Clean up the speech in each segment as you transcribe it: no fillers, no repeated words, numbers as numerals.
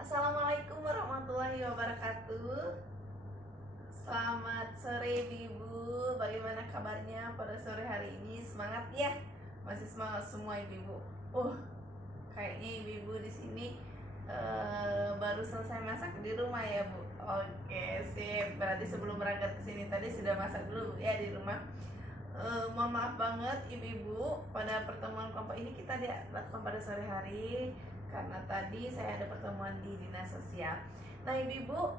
Assalamualaikum warahmatullahi wabarakatuh. Selamat sore Ibu, bagaimana kabarnya pada sore hari ini? Semangat ya? Masih semangat semua Ibu. Kayaknya Ibu di sini baru selesai masak di rumah ya Bu. Oke, sip. Berarti sebelum berangkat ke sini tadi sudah masak dulu ya di rumah. Mohon maaf banget ibu-ibu, pada pertemuan kelompok ini kita dilakukan pada sore hari karena tadi saya ada pertemuan di dinas sosial. Nah ibu-ibu,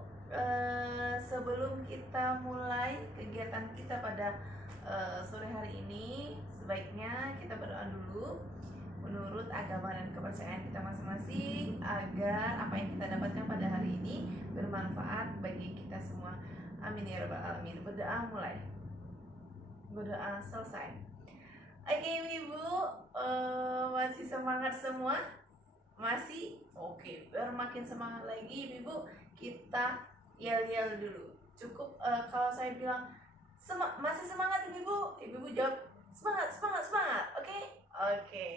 sebelum kita mulai kegiatan kita pada sore hari ini, sebaiknya kita berdoa dulu menurut agama dan kepercayaan kita masing-masing agar apa yang kita dapatkan pada hari ini bermanfaat bagi kita semua. Amin ya rabbal alamin. Berdoa mulai. Berdoa selesai. Oke ibu, masih semangat semua? Masih? Oke, biar makin semangat lagi ibu, kita yel-yel dulu. Cukup kalau saya bilang masih semangat ibu, ibu jawab semangat, semangat, semangat. Oke? Oke.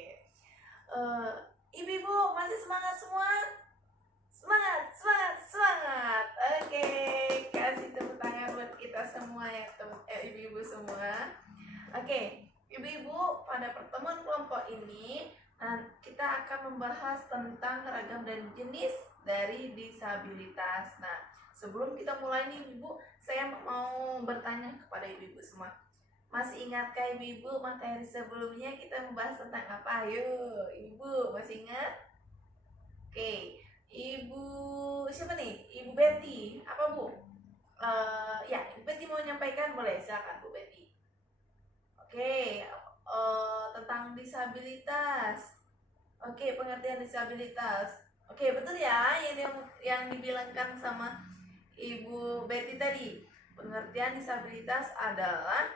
Ibu masih semangat semua? Semangat, semangat, semangat. Oke, kasih tepuk tangan buat kita semua ya ibu-ibu semua. Oke, ibu-ibu, pada pertemuan kelompok ini kita akan membahas tentang ragam dan jenis dari disabilitas. Nah, sebelum kita mulai nih ibu, saya mau bertanya kepada ibu-ibu semua. Masih ingatkah ibu-ibu materi sebelumnya kita membahas tentang apa? Ayo, ibu masih ingat? Oke, Ibu siapa nih? Ibu Betty, apa Bu? Ya, Ibu Betty mau menyampaikan, boleh silakan Bu Betty. Oke, tentang disabilitas. Oke, pengertian disabilitas. Oke, betul ya yang dibilangkan sama Ibu Betty tadi. Pengertian disabilitas adalah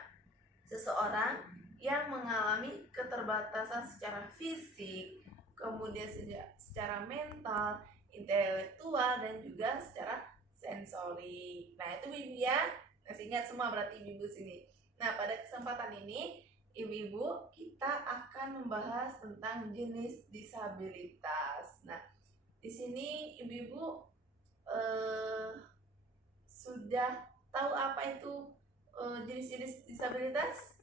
seseorang yang mengalami keterbatasan secara fisik, kemudian secara mental, intelektual, dan juga secara sensori. Nah itu ibu ya, masih ingat semua berarti ibu sini. Nah pada kesempatan ini ibu-ibu kita akan membahas tentang jenis disabilitas. Nah di sini ibu-ibu sudah tahu apa itu jenis-jenis disabilitas?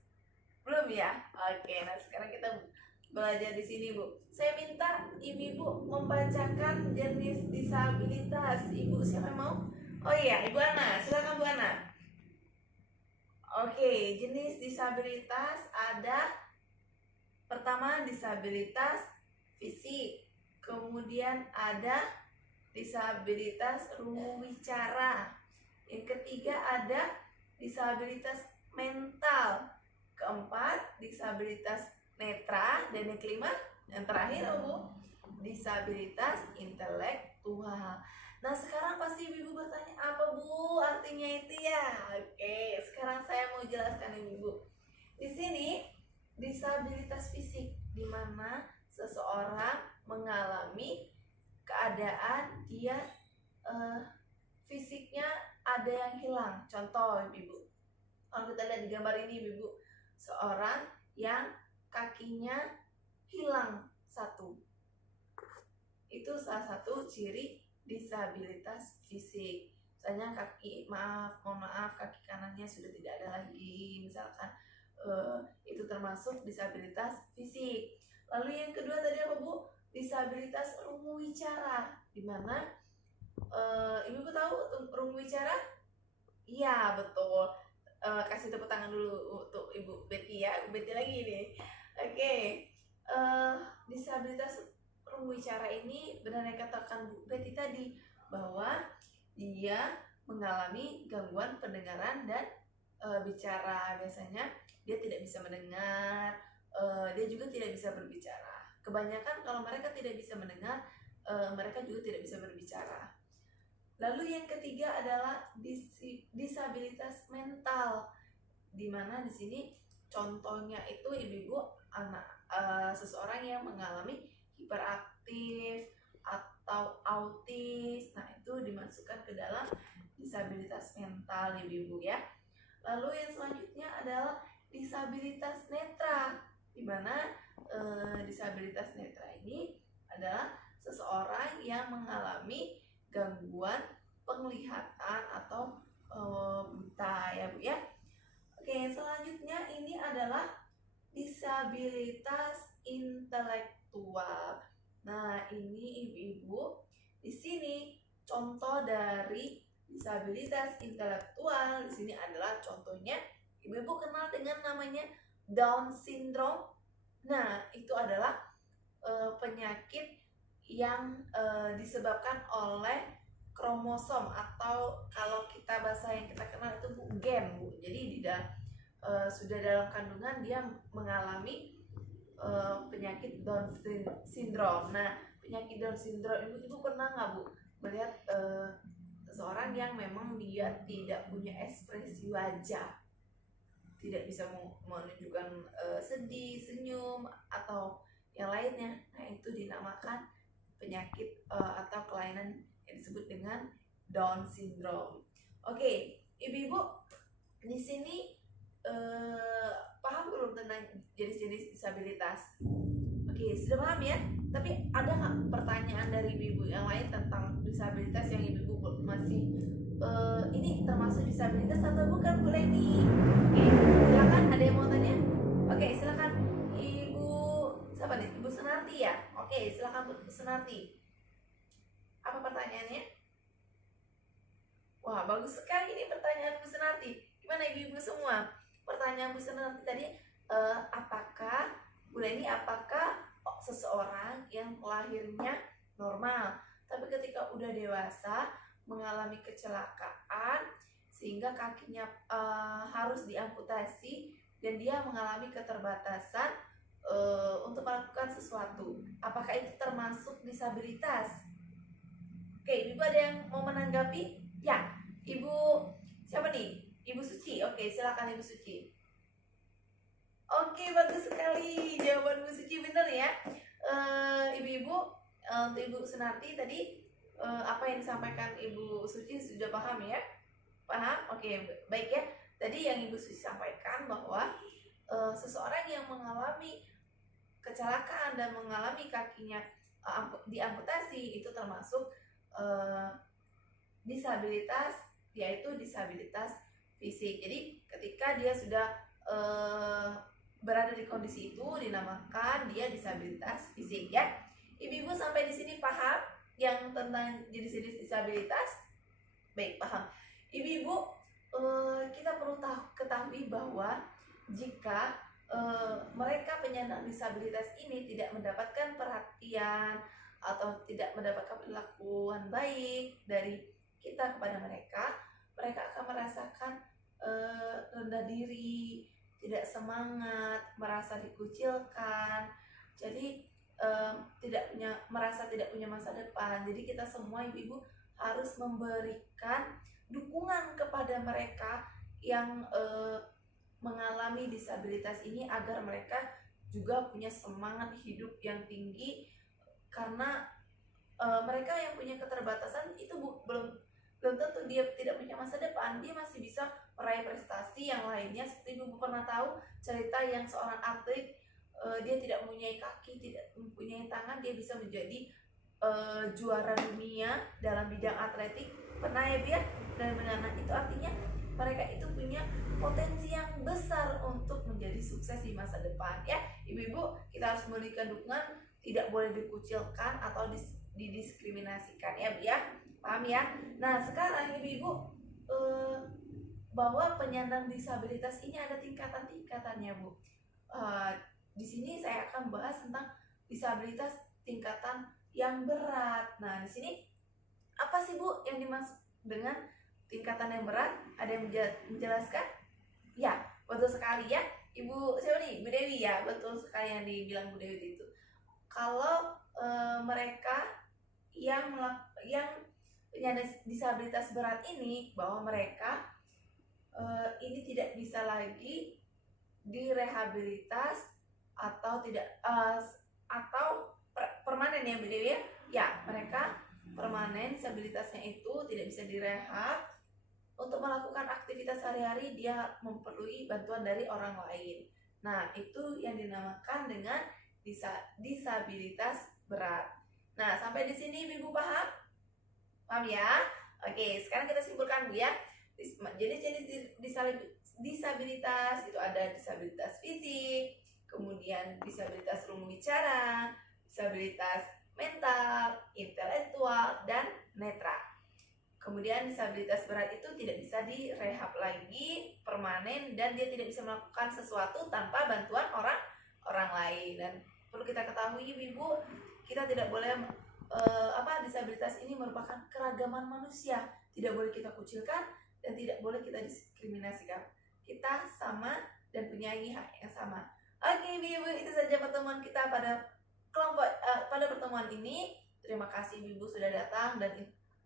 Belum ya? Oke, nah sekarang kita belajar di sini Bu. Saya minta ibu-ibu membacakan jenis disabilitas. Ibu siapa yang mau? Oh iya, Ibu Ana. Silakan Bu Ana. Oke, jenis disabilitas ada pertama disabilitas fisik, kemudian ada disabilitas rungu wicara, yang ketiga ada disabilitas mental, keempat disabilitas netra, dan yang kelima yang terakhir Bu, disabilitas intelektual. Nah sekarang pasti ibu bertanya, apa Bu artinya itu ya? Oke, sekarang saya mau jelaskan ibu. Di sini disabilitas fisik di mana seseorang mengalami keadaan dia fisiknya ada yang hilang. Contoh ibu, kalau kita lihat di gambar ini ibu, seorang yang kakinya hilang satu, itu salah satu ciri disabilitas fisik. Misalnya mohon maaf kaki kanannya sudah tidak ada lagi, misalkan itu termasuk disabilitas fisik. Lalu yang kedua tadi apa Bu? Disabilitas rungu wicara, di mana ibu tahu rungu wicara? Iya betul. Kasih tepuk tangan dulu untuk Ibu Betty ya, Betty lagi nih. Oke, disabilitas rungu wicara ini benar yang katakan Bu Betty tadi, bahwa dia mengalami gangguan pendengaran dan bicara. Biasanya dia tidak bisa mendengar, dia juga tidak bisa berbicara. Kebanyakan kalau mereka tidak bisa mendengar, mereka juga tidak bisa berbicara. Lalu yang ketiga adalah disabilitas mental, di mana di sini contohnya itu ibu-ibu seseorang yang mengalami hiperaktif atau autis. Nah itu dimasukkan ke dalam disabilitas mental ibu-ibu ya. Lalu yang selanjutnya adalah disabilitas netra, di mana disabilitas netra ini adalah seseorang yang mengalami gangguan penglihatan atau buta ya Bu ya. Oke, selanjutnya ini adalah disabilitas intelektual. Nah, ini ibu-ibu, di sini contoh dari disabilitas intelektual di sini adalah contohnya ibu-ibu kenal dengan namanya Down syndrome. Nah, itu adalah penyakit yang disebabkan oleh kromosom atau kalau kita bahasa yang kita kenal itu gen Bu. Jadi sudah dalam kandungan dia mengalami penyakit Down syndrome. Nah, penyakit Down syndrome ibu pernah nggak Bu melihat seseorang yang memang dia tidak punya ekspresi wajah, tidak bisa menunjukkan sedih, senyum atau yang lainnya. Nah, itu dinamakan penyakit atau kelainan yang disebut dengan Down syndrome. Oke, ibu-ibu di sini paham belum tentang jenis-jenis disabilitas? Oke, sudah paham ya? Tapi ada nggak pertanyaan dari ibu-ibu yang lain tentang disabilitas yang ibu-ibu masih ini termasuk disabilitas atau bukan? Boleh nih. Oke, silakan. Ada yang mau tanya? Oke, silakan. Ibu siapa nih? Ibu Senarti ya? Oke, silakan Bu Senarti. Apa pertanyaannya? Wah, bagus sekali ini pertanyaan Bu Senarti. Gimana ibu-ibu semua? Pertanyaan Bu Senarti tadi, apakah seseorang yang lahirnya normal, tapi ketika udah dewasa mengalami kecelakaan sehingga kakinya harus diamputasi dan dia mengalami keterbatasan untuk melakukan sesuatu, apakah itu termasuk disabilitas? Oke, ibu ada yang mau menanggapi? Ya, ibu siapa nih? Ibu Suci. Oke, silakan Ibu Suci. Oke, bagus sekali jawaban Bu Suci, benar ya. Ibu-ibu, untuk Ibu Senarti tadi apa yang disampaikan Ibu Suci sudah paham ya? Paham? Oke, baik ya. Tadi yang Ibu Suci sampaikan bahwa seseorang yang mengalami kecelakaan dan mengalami kakinya diamputasi itu termasuk disabilitas, yaitu disabilitas fisik. Jadi ketika dia sudah berada di kondisi itu dinamakan dia disabilitas fisik ya. Ibu-ibu sampai di sini paham yang tentang jenis-jenis disabilitas? Baik, paham. Ibu-ibu, kita perlu ketahui bahwa jika mereka penyandang disabilitas ini tidak mendapatkan perhatian atau tidak mendapatkan perlakuan baik dari kita kepada mereka akan merasakan rendah diri, tidak semangat, merasa dikucilkan, jadi merasa tidak punya masa depan. Jadi kita semua ibu-ibu harus memberikan dukungan kepada mereka yang mengalami disabilitas ini agar mereka juga punya semangat hidup yang tinggi, karena mereka yang punya keterbatasan itu belum tentu dia tidak punya masa depan, dia masih bisa meraih prestasi yang lainnya. Seperti ibu pernah tahu cerita yang seorang atlet, dia tidak mempunyai kaki, tidak mempunyai tangan, dia bisa menjadi juara dunia dalam bidang atletik, pernah ya Bu ya? Dan nah, itu artinya mereka itu punya potensi yang besar untuk menjadi sukses di masa depan ya. Ibu-ibu, kita harus memberikan dukungan, tidak boleh dikucilkan atau didiskriminasikan ya Bu ya. Paham ya? Nah, sekarang ibu-ibu, bahwa penyandang disabilitas ini ada tingkatan-tingkatannya Bu. Di sini saya akan bahas tentang disabilitas tingkatan yang berat. Nah, di sini apa sih Bu yang dimaksud dengan tingkatan yang berat? Ada yang menjelaskan? Ya, betul sekali ya. Ibu siapa nih? Bu Dewi ya. Betul sekali yang dibilang Bu Dewi itu. Kalau mereka yang penyandang disabilitas berat ini, bahwa mereka ini tidak bisa lagi direhabilitas atau tidak atau permanen ya Bu Dewi ya. Ya, mereka permanen disabilitasnya itu tidak bisa direhab. Untuk melakukan aktivitas sehari-hari dia memerlukan bantuan dari orang lain. Nah, itu yang dinamakan dengan disabilitas berat. Nah, sampai di sini Ibu paham? Paham ya? Oke, sekarang kita simpulkan Bu ya. Jenis-jenis disabilitas itu ada disabilitas fisik, kemudian disabilitas rumah bicara, disabilitas mental, intelektual, dan netra. Kemudian disabilitas berat itu tidak bisa direhab lagi permanen dan dia tidak bisa melakukan sesuatu tanpa bantuan orang lain. Dan perlu kita ketahui Ibu, kita tidak boleh disabilitas ini merupakan keragaman manusia, tidak boleh kita kucilkan dan tidak boleh kita diskriminasikan. Kita sama dan punya hak yang sama. Oke Ibu, itu saja pertemuan kita pada pertemuan ini. Terima kasih Ibu sudah datang dan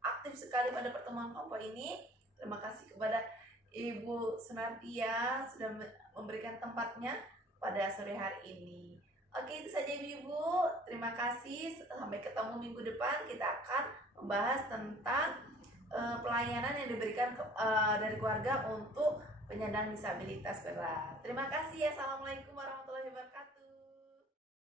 aktif sekali pada pertemuan kelompok ini. Terima kasih kepada Ibu Sunartia sudah memberikan tempatnya pada sore hari ini. Oke, itu saja Ibu. Terima kasih. Sampai ketemu minggu depan. Kita akan membahas tentang pelayanan yang diberikan dari keluarga untuk penyandang disabilitas berat. Terima kasih. Assalamualaikum warahmatullahi wabarakatuh.